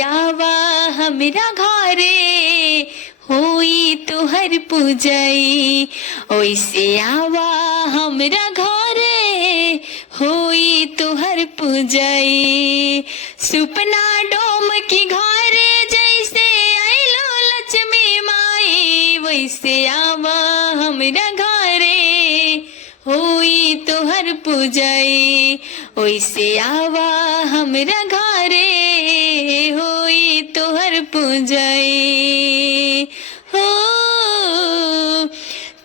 आवा हमरा घरे होई तुहर पूजई। ओइसे आवा हमरा घरे होई तुहर पूजई। सुपना डोम की घरे जैसे आइलो लक्ष्मी माई, वैसे आवा हमरा घरे होई तुहर पूजई। ओइसे आवा हमरा घरे होई तुहर पूजई। हो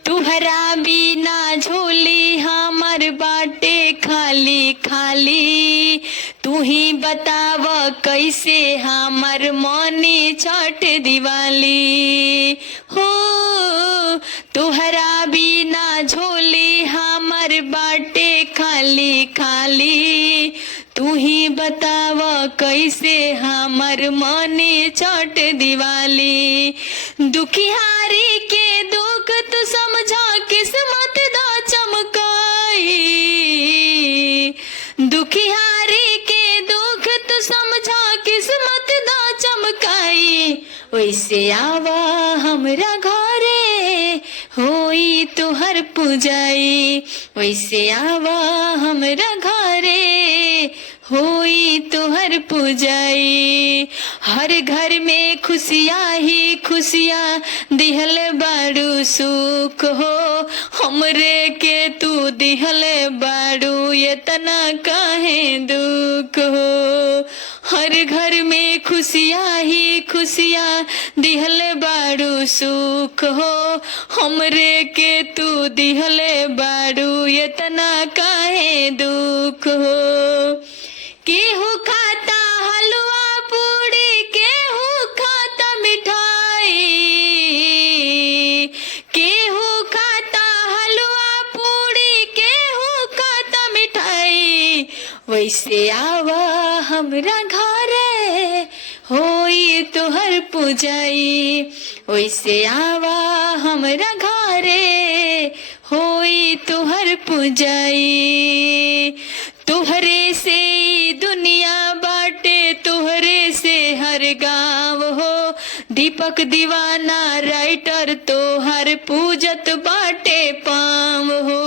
तुहरा बिना झोली हमर बाटे खाली खाली। तू ही बताव कैसे हमर मनी छठ दिवाली। हो तुहरा बिना झोली हमर बाटे खाली खाली। तू ही बताव कैसे हमर मनी छठ दिवाली। दुखिहारी के दुख तू समझा किस्मत दा चमकाई। दुखिहारी के दुख तू समझा किस्मत दा चमकाई। वैसे आवा हमरा घरे होई तुहर पूजई। वैसे आवा हमरा घरे होई तुहर पूजई। हर घर में खुशियाँ ही खुशियाँ दिहल बारू सुख हो। हमरे के तू दिहल बारू ये तना काहे दुख हो। हर घर में खुशियाँ ही खुशियाँ दिहल बारू सुख हो। हमरे के तू दिहल बारू ये तना काहे दुख हो। केहू खाता हलवा पूड़ी, केहू खाता मिठाई। केहू खाता हलवा पूड़ी, केहू खाता मिठाई। वैसे आवा हमरा घरे होई तुहर पूजई। वैसे आवा हमरा घरे होई तुहर पूजई। तुहरे से दुनिया बाटे, तुहरे से हर गाँव हो। दीपक दीवाना राइटर तोहर पूजत बाटे पाम हो।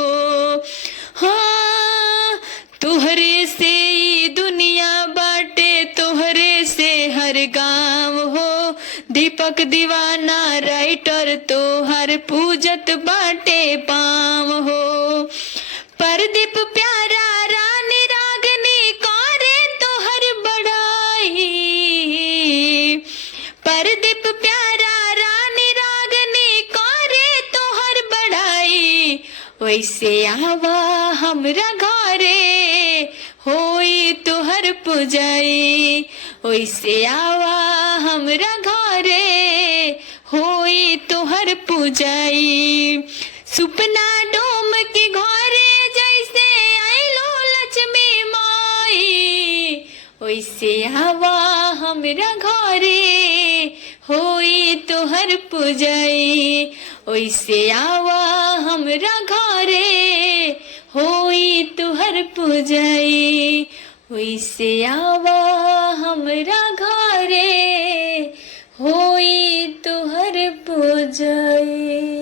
हाँ तुहरे से दुनिया बाटे, तुहरे से हर गाँव हो। दीपक दीवाना राइटर तोहर पूजत बाटे पाम हो। परदीप प्यारा रानी रागनी करे तोहर बड़ाई। परदीप प्यारा रानी रागनी करे तोहर बड़ाई। वैसे आवा हमरा घरे होई तुहर पूजई। वैसे आवा हमरा घरे होई तुहर पूजई। सुपना डोम की घरे जैसे आइलो लक्ष्मी माई, वैसे आवा हमरा घरे होई तुहर पूजई। वैसे आवा हमरा घरे होई तुहर पूजई। वैसे आवा हमरा घरे होई तुहर पूजई।